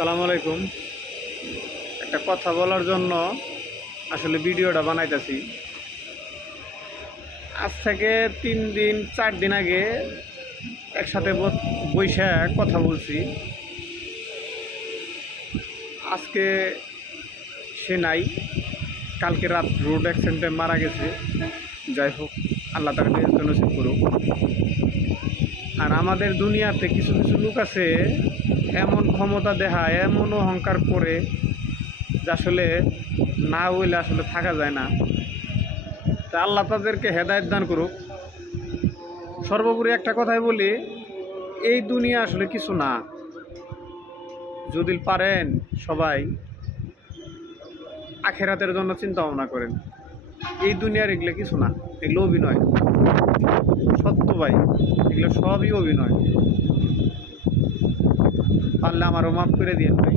আসসালামু আলাইকুম। একটা কথা বলার জন্য আসলে ভিডিওটা বানাইতেছি। আজ থেকে 3 দিন 4 দিন আগে একসাথে বইসা কথা বলছি। আজকে সে নাই, কালকে রাত রোড অ্যাক্সিডেন্টে মারা গেছে। যাই হোক, আল্লাহ তার বেহেশত নসিব করুক। আর আমাদের দুনিয়াতে কিছু কিছু লোক আছে, এমন ক্ষমতা দেখায়, এমন অহংকার করে যে আসলে না হইলে আসলে থাকা যায় না। তা আল্লাহ তাদেরকে হেদায়েত দান করুক। সর্বোপরি একটা কথাই বলি, এই দুনিয়া আসলে কিছু না। যদি পারেন সবাই আখেরাতের জন্য চিন্তা ভাবনা করেন। এই দুনিয়ার এগুলো কিছু না, এগুলো অভিনয়। সত্য ভাই, এগুলো সবই অভিনয়। পারলে আমারও মাফ করে দিয়েন ভাই।